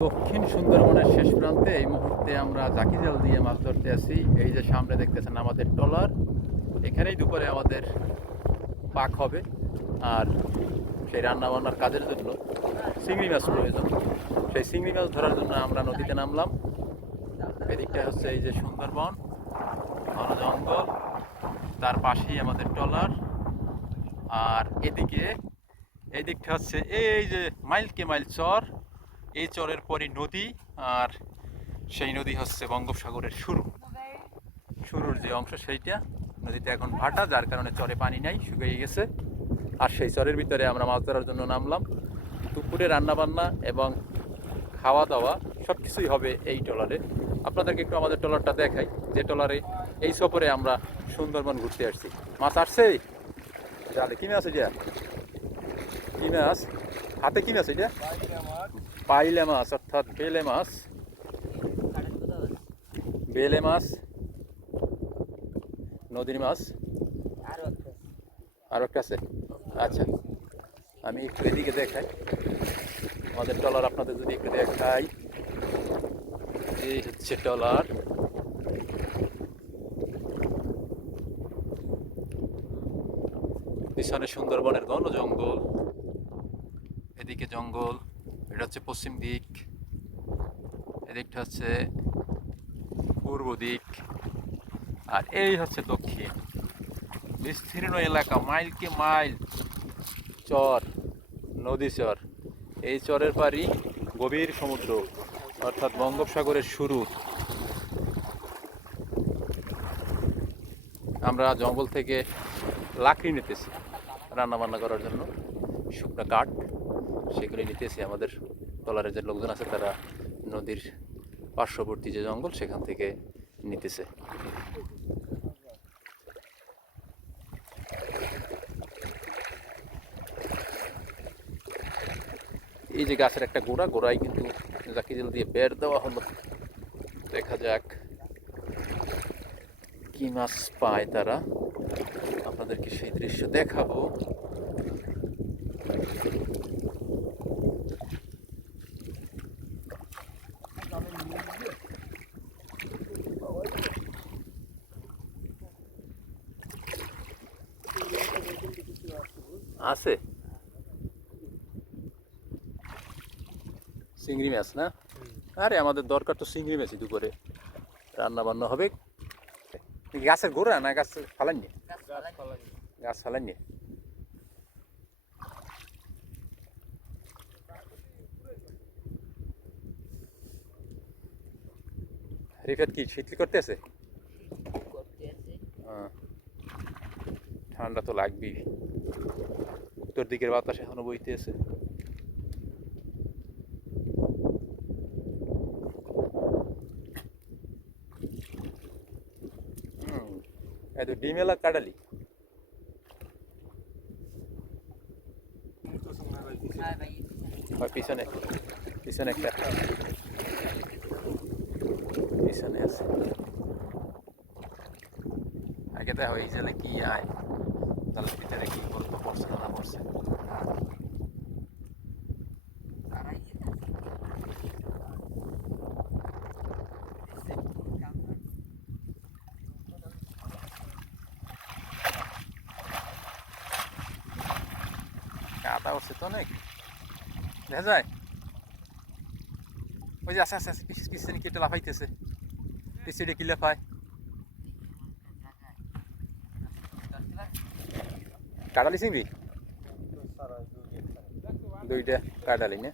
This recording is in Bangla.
দক্ষিণ সুন্দরবনের শেষ প্রান্তে এই মুহূর্তে আমরা জাকি জাল দিয়ে মাছ ধরতে আছি। এই যে সামনে দেখতেছেন আমাদের ট্রলার, এখানেই দুপুরে আমাদের পাক হবে আর সেই রান্না বান্নার কাজের জন্য চিংড়ি মাছ প্রয়োজন। সেই চিংড়ি মাছ ধরার জন্য আমরা নদীতে নামলাম। এদিকটা হচ্ছে এই যে সুন্দরবন, ঘন জঙ্গল, তার পাশেই আমাদের ট্রলার আর এদিকে এই দিকটা হচ্ছে এই যে মাইলকে মাইল চর। এই চরের পরই নদী আর সেই নদী হচ্ছে বঙ্গোপসাগরের শুরু। শুরুর যে অংশ সেইটা নদীতে এখন ভাটা, যার কারণে চরে পানি নাই, শুকিয়ে গেছে। আর সেই চরের ভিতরে আমরা মাছ ধরার জন্য নামলাম। দুপুরে রান্নাবান্না এবং খাওয়া দাওয়া সব কিছুই হবে এই ট্রলারে। আপনাদেরকে একটু আমাদের ট্রলারটা দেখাই। যে ট্রলারে এই সফরে আমরা সুন্দরবন ঘুরতে আসছি। মাছ আসছে? জালে কি মাছ এটা? কি মাছ? হাতে কি মাছ এটা? পাইলে মাছ, অর্থাৎ বেলে মাছ। বেলে মাছ। নদীর মাছ। আর একটা আছে? আচ্ছা আমি একটু এদিকে দেখাই। আমাদের টলার আপনাদের যদি একটু দেখাই। এই হচ্ছে টলার পিছনে সুন্দরবনের ঘন জঙ্গল। এদিকে জঙ্গল, এটা হচ্ছে পশ্চিম দিক, এদিকটা হচ্ছে পূর্ব দিক, আর এই হচ্ছে দক্ষিণ। বিস্তীর্ণ এলাকা, মাইল মাইলকে মাইল? চর, নদী চর। এই চরের পারি গভীর সমুদ্র, অর্থাৎ বঙ্গোপসাগরের শুরু। আমরা জঙ্গল থেকে লাকড়ি নিতেছি রান্না বান্না করার জন্য। শুকনো কাঠ। সেগুলি নিতেছি আমাদের টলারে যে লোকজন আছে, তারা নদীর পার্শ্ববর্তী যে জঙ্গল, সেখান থেকে নিতেছে। এই যে গাছের একটা গোড়া, গোড়ায় কিন্তু জাকিজেল দিয়ে বের দেওয়া হলো। দেখা যাক কি মাছ পায় তারা। আপনাদেরকে সেই দৃশ্য দেখাবো। আছে। চিংড়ি মাছ না? আরে আমাদের দরকার তো চিংড়ি মাছই দুপুরে। রান্না বান্না হবে। গাছের গোড়া না গাছ ফালাননি? গাছ ফালাননি। রিফাত কি শীতল হ্যাঁ। ঠান্ডা তো লাগবেই। উত্তর দিকের বাতাস এখনও বইতেছে। তো ডিমেলা কাটালি পিছনে পিছনে একটা। পিছনে আছে। আগে এই জালে কি আয়। জালের ভিতরে কি গল্প পড়ছে না পড়ছে? কাদা উঠছে তো অনেক। দেখা যায়? ওই যে আছে আছে আছে, পিছ- পিছনে কেটে লাফাইতেছে। পিছনে কি লাফায়। কাটালি চিংড়ি? দুইটা কাটালি না?